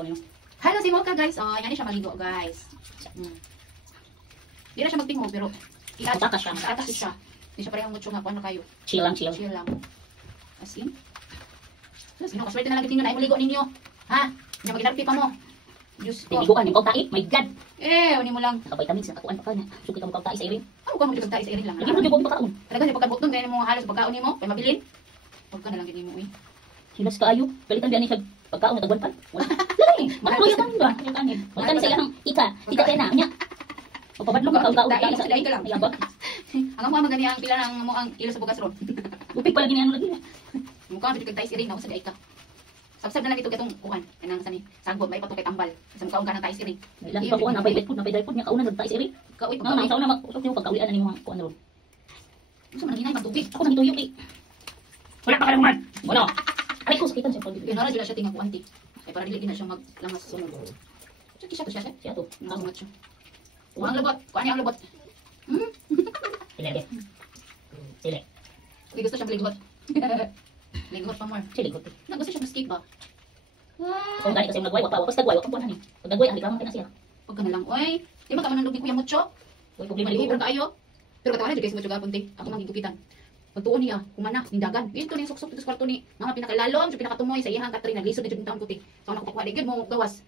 ko niyo. Hello si Mocha guys. Oh, yan siya maligo guys. Hindi na siya magtingog pero Tatas siya. tatas siya. Hindi siya parehong mucho nga kung ano kayo. Chill lang, chill. Chill lang. As in. Sino kaswerte na lang ninyo na maligo ninyo. Ha? Hindi mag-inarpi pa mo. Diyos ko. Ligo ka ni Kautai. My God. Uni mo lang. Naka-vitamins na takuan pa ka na. Suki ka mo Kautai sa irin. Ano ka mag-ibig sa irin lang? Lagi mo di mo pagkaon. Talaga siya pagkabot nun, kaya mo halos pagkaon mo, kaya mabilin. Huwag ka na lang gini mo eh. Hilas ka ayo. Palitan diyan ni siya pagkaon na tagwan pa. Lagi. Matuloy ka ba? Yung kanin. Wala ni sa iyang ika. Ika kaya na. Nya. Magpabadlong ka kaon Dahil sa ka lang. Ayabot. Ang mga magani ang pila ng mo ang ilo sa bugas ron. Upik pala gini ano lagi. Mukha mo kay irin ako sa gaika. Sabsab na lang ito gatong kuan. Kanang sani. Sagbot may patukay tambal. Sa mukhaon ka ng tais irin. Ilang pa kuan napay bedpod napay daypod nya kauna sa tais irin. Kauy Nga pagkauy. sa una mag-usok niyo pagkaulian na nimo kuan ron. Gusto man ginay magtubig. Ako nang ituyok eh. Wala pa ka naman. Ano? Ay ko sakitan siya pag Kinara jud siya tingog kuanti. Ay para dili din na siya maglangas sunod. Siya to siya. siya to. Nakasunod siya. Ang labot. Kuan ang labot. Sile. Sile. Hindi gusto siya maligot. Ligot pa more. Sile ko. Gusto siya maskip ba? Kung gani kasi nagway wapa, wapas nagway wapa kuan ani. Pag nagway ang likamang na siya. Huwag ka na lang. Oy, di ba ka manandog ni Kuya Mucho? Way problema Maligo ligo. kayo. Pero katawa na dyan guys, Mucho gapon te. Ako magigupitan. Pagtuon niya, kumana, nindagan. Ito ni suksok dito sa kwarto ni mga pinakalalom, sa pinakatumoy sa iyang Katrin, naglisod na dyan taon ko te. So ako nakukuha, di mo gawas.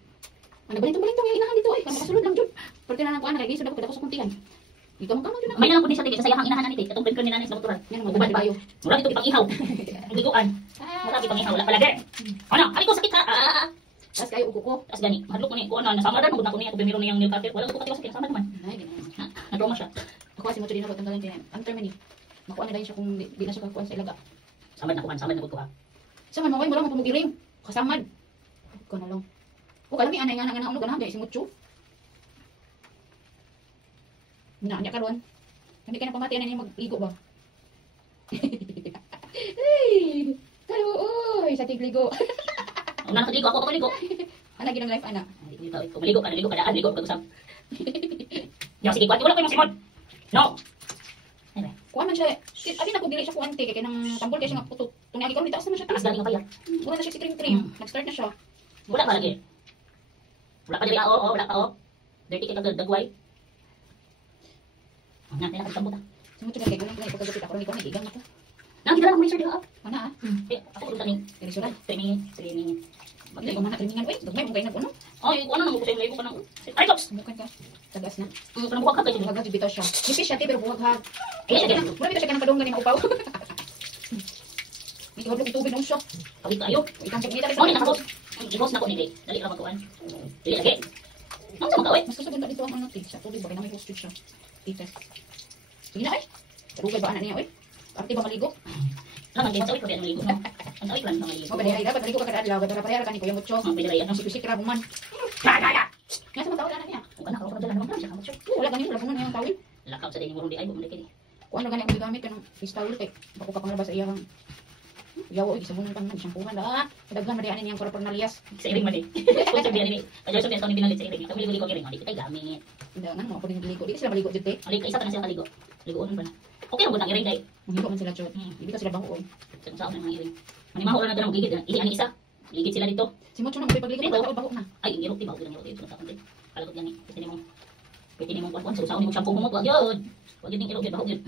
Ano balintong yung inahan dito eh. Kaya makasulod lang dyan. Pero tinanan ko, naglisod ako, kada ko sa kuntihan. Ikaw mo dyan. May nalang pud sa tigil sa sayang inahan ani katong printer ni nanay sa motoran. Yan, magubad bayo. Mura dito ipang ihaw. Liguan. Mura ipang ihaw wala palagi. Ano? Ani ko sakit ka. Tapos kayo, uko ko. Tas gani, mahadlok ko ni ko ano nasama ra mo na ko ni ako bimiro niyang nail cutter. Wala ko katiwas sakit sama naman. Ay, ganun. Nadroma siya. Ako kasi Mucho din ako, tanggalan din. Ang term ni. Makuha na dahil siya kung di na siya kakuha sa ilaga. Samad na ko ha. Sa man, maway mo lang mapamugiring. Kasamad. Huwag ka na lang. Huwag ka lang, anay nga na unog, dahil si Mucho. Nya karon. Hindi ka na pamati na niya mag-ligo ba? Hey! Kalo, oy! Sa tigligo. Una nakaligo ako ligo. Ana, ginang life, ana. Maligo ka daan, ligo ka usap. Yo sige, kwati wala ko yung simod. No. Kuha man siya. Abi na ko dili siya kuante kay nang tambol kay siya nga puto. Tungyagi ko ni taas naman siya. Taas galing ka pa yan. Wala na siya si cream. Nag-start na siya. Wala pa lagi. Wala pa dili wala pa Dirty kita dagway. Na nakatambot. Sumucho na kay gulang ko pagkagapit ako ni ko nagigang ako. Nang gidala ko may surgery ha. Ana ah. Ako rin tani. Dirisuran. Training. Magdali ko man trainingan oy. Dugmay mo kay nag-uno. Ay, ano nang ko live ko nang. Ay, cops. Sumukan ka. Tagas na. Kanang buka ka kayo. Buhag bitaw siya. Nipis siya pero buhag ha. Eh, sige. Wala bitaw siya kanang kadunggan ni maupaw. May kawag ng tubig nung siya. Pawit kayo. Itang pagmita rin Oh, ni nakabot. Ibos na ko ni Dave. Dali ka magkuan. Dili lagi. Ano sa mga mas gusto ganda dito ang ano sa tubig ba kaya may hostage siya. Tites. Sige na eh. Rugay ba anak niya oy? Arte ba maligo? Lang ang sa pero maligo no. Ang tawid lang maligo. O ba ay dapat maligo ka kada adlaw, kada parehara ka ni Kuya Mucho. Ang pwede yan. Ang sikisik ra buman. Ya. Nga sa mga tawid anak niya. Kung anak ko dala naman siya kamot siya. Wala ganyan, wala buman yung tawid. Lakaw sa dinhi mo di ay bumalik kini. Kung ano ganyan ang gamit ka ng face towel kay bako ka pangalabas sa iyang yawo isa bunan kang shampoohan da. Kadaghan man dianin yang parapernalias. Sa iring man di. Kung sabi ani, ayo sabi sa ni binalit sa iring. Kami ligo kini, di kita gamit. Indangan mo ako din ligo. Di sila maligo jud te. Ali ka isa pa na siya kaligo. Ligoon pa na. Okay ra gud ang iring kay. Maligo man sila jud. Hindi ka sila bango oy. Sa mga iring. Manimaho na ganang gigit. Ili ani isa. Ligid sila dito. Si Mucho nang pagligo ba bago na. Ay, irok ti bago dito sa kanto. Kalagot gani. Pwede ni mong kuan-kuan sa usaon ni mo shampoo mo. Wag yun. Wag yun irok bago yun.